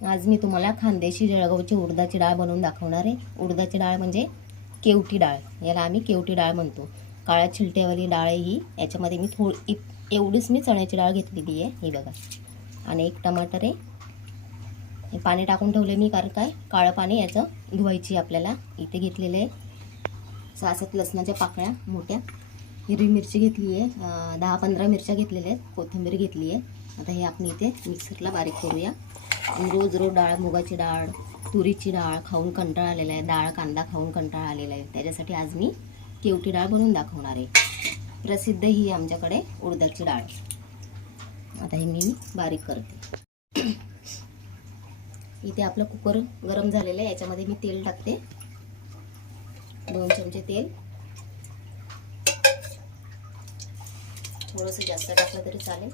आज मी तुम्हाला खानदेशी जळगावची उडदाची डाळ बनवून दाखवणार आहे। उडदाची डाळ म्हणजे केवटी डाळ, याला आम्ही केवटी डाळ म्हणतो। काळ्या छिलट्यावाली डाळ आहे ही। याच्यामध्ये मी एवढीच मी चण्याची डाळ घेतलेली आहे, हे बघा। आणि एक टमाटर आहे, हे पाणी टाकून ठेवले मी, कारण काय काळं पाणी याचं धुवायची आपल्याला। इथे घेतलेले आहे 6-7 लसणाच्या पाकळ्या मोठ्या, हिरवी मिरची घेतली आहे, 10-15 मिरच्या घेतलेल्या आहेत, कोथिंबीर घेतली आहे। आता हे आपण इथे मिक्सरला बारीक करूया। रोज डाळ, मुगाची डाळ, तुरीची डाळ खाऊन कंटाळा आलेला आहे, डाळ कांदा खाऊन कंटाळा आलेला आहे, त्याच्यासाठी आज मी केवटी डाळ बनवून दाखवणार आहे। प्रसिद्ध ही आमच्याकडे उडदाची डाळ। आता हे मी बारीक करते। इथे आपलं कुकर गरम झालेलं आहे, याच्यामध्ये मी तेल टाकते, 2 चमचे तेल। थोडंसं जास्त टाकलं तरी चालेल,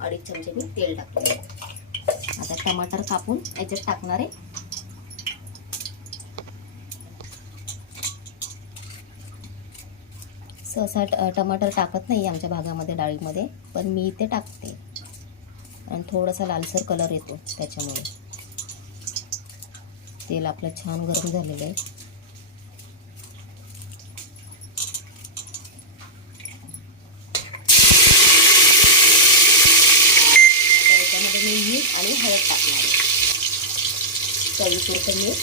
2.5 चमचे मी तेल टाकले। आता टमाटर कापून याच्यात टाकणार आहे। सहसा टमाटर टाकत नाही आमच्या भागामध्ये डाळीमध्ये, पण मी इथे टाकते आणि थोडासा लालसर कलर येतो त्याच्यामुळे। तेल आपलं छान गरम झालेलं आहे। मीठ आणि हळद टाकणार आहे, चवीपुरतं मीठ,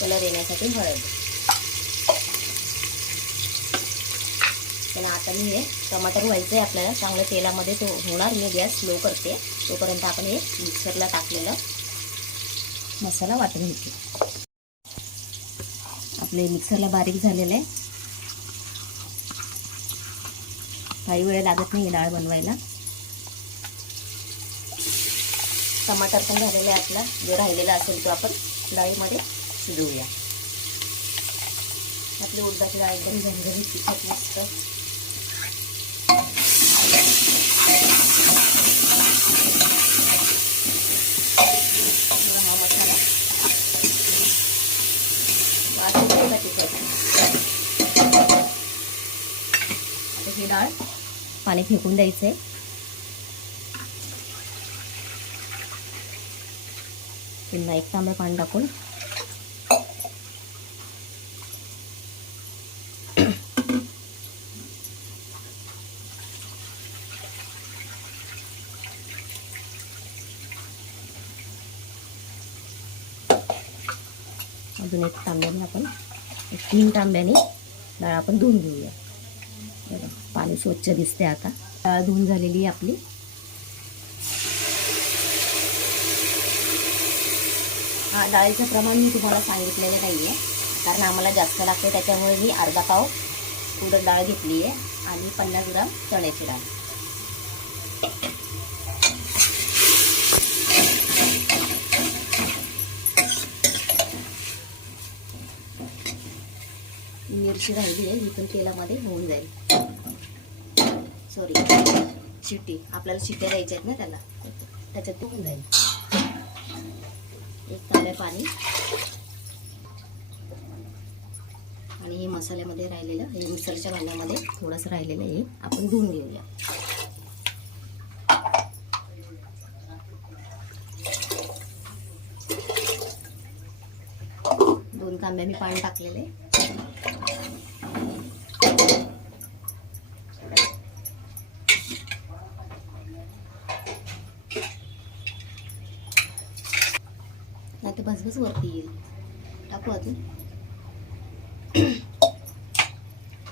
कलर येण्यासाठी हळद। पण आता मी हे टमाटर व्हायचं आहे आपल्याला चांगलं तेलामध्ये, तो होणार। मी गॅस स्लो करते, तोपर्यंत आपण हे मिक्सरला टाकलेलं मसाला वाटून घेते। आपले मिक्सरला बारीक झालेलं आहे, काही वेळ लागत नाही डाळ बनवायला। टमाटर पण झालेलं आहे आपला, जो राहिलेला असेल तो आपण डाळीमध्ये शिजवूया। आपली उडदाची डाळ एकदम झणझणीत तिखट मस्त। हा मसाला वाटून तिखट। आता ही डाळ पाणी फेकून द्यायचं आहे। पुन्हा 1 तांबे पाणी टाकून अजून 1 तांब्याने आपण 3 तांब्याने डाळ आपण धुवून घेऊया। पाणी स्वच्छ दिसते। आता डाळ धुवून झालेली आहे आपली। डाळीचं प्रमाण मी तुम्हाला सांगितलेलं नाही आहे, कारण आम्हाला जास्त लागते, त्याच्यामुळे मी अर्धा पाव उडद डाळ घेतली आहे आणि 50 ग्राम चण्याची डाळ। मिरची राहिली आहे, ही पण तेलामध्ये होऊन जाईल। सॉरी, शिट्टी, आपल्याला शिट्ट्या द्यायच्या आहेत ना त्याला, त्याच्यात होऊन जाईल। 1 तांब्या पाणी आणि हे मसाल्यामध्ये राहिलेलं, हे मिक्सरच्या भांड्यामध्ये थोडंसं राहिलेलं आहे, आपण धुवून घेऊया। 2 तांब्या मी पाणी टाकलेलं आहे। नाही तर भसभस वरती येईल, टाकू अजून।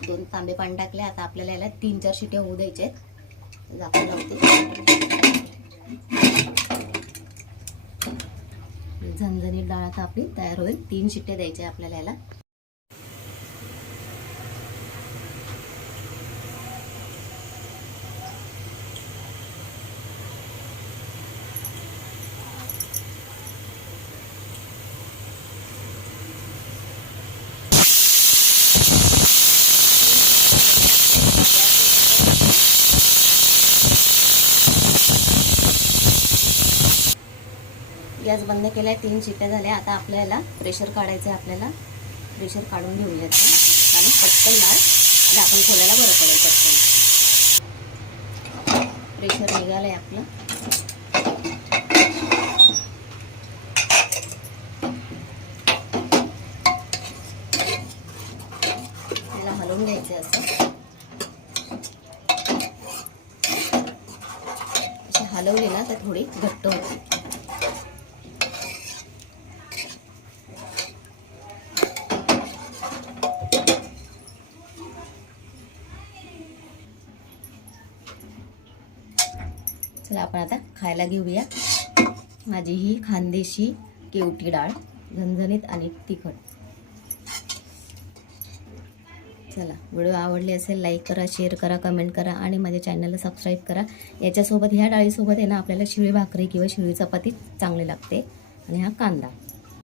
2 तांबे पाणी टाकले। आता आपल्याला याला 3-4 शिट्ट्या होऊ द्यायच्या आहेत, झाकून लावते। झणझणीत डाळ आता आपली तयार होईल। 3 शिट्ट्या द्यायच्या आपल्याला याला। गॅस बंद केलाय, 3 शिट्ट्या झाल्या। आता आपल्याला प्रेशर काढायचं आहे, आपल्याला प्रेशर काढून घेऊयात आणि पटकन डाळ झाकण खोलायला बरं पडेल पटकन। प्रेशर निघालंय आपलं. त्याला हलवून घ्यायचं असं. हलवली ना तर थोडी घट्ट होते. चला आपण आता खायला घेऊया माझी ही खानदेशी केवटी डाळ, झणझणीत आणि तिखट. चला, व्हिडिओ आवडले असेल लाईक करा, शेअर करा, कमेंट करा आणि माझ्या चॅनलला सबस्क्राईब करा. याच्यासोबत ह्या डाळीसोबत आहे ना आपल्याला शिळी भाकरी किंवा शिळी चपाती चांगली लागते. आणि हा कांदा.